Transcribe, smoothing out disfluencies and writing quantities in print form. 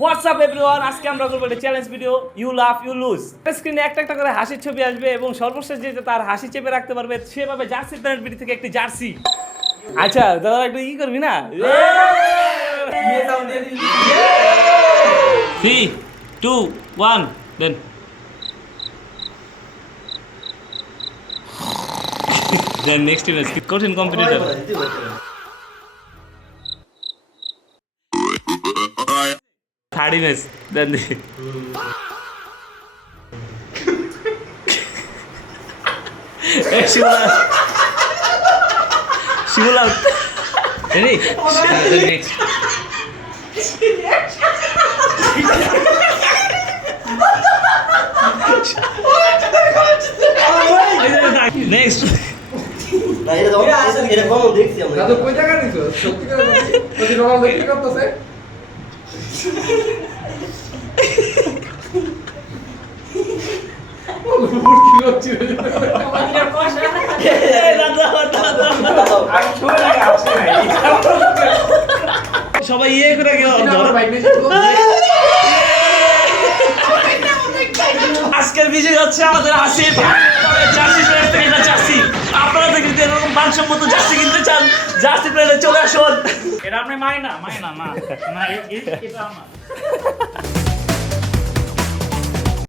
What's up everyone, আজকে আমরা করব একটা challenge video, you love you lose. স্ক্রিনে একটা একটা করে হাসির ছবি আসবে এবং সর্বশেষ যে তার হাসি চেপে রাখতে পারবে সে পাবে জার্সি ব্র্যান্ড বিডি থেকে একটি জার্সি। আচ্ছা দাদা একটু ই করবি না? 3 2 1 দেন। দেন নেক্সট ইমেজ কঠিন কম্পিটিটর। থার্ড ইমেজ দেন। শিমুলা রেডি? নেক্সট নেক্সট না এটা কমন দেখছি আমরা। দাদু কই জায়গা নিছো? সত্যি করে বলছি, যদি রোনালদো কি করতেছে? ওর কি হচ্ছে? সবাই ইয়ে করে গেল। আজকের বিজয় হচ্ছে আমাদের আসিফ। জার্সি প্লেয়ার থেকে এটা জার্সি। আপনারা যদি এরকম মানসম্মত জার্সি কিনতে চান, জার্সি প্লেয়ারে চলে আসুন। এটা আপনি মাইনা না এটা আমার।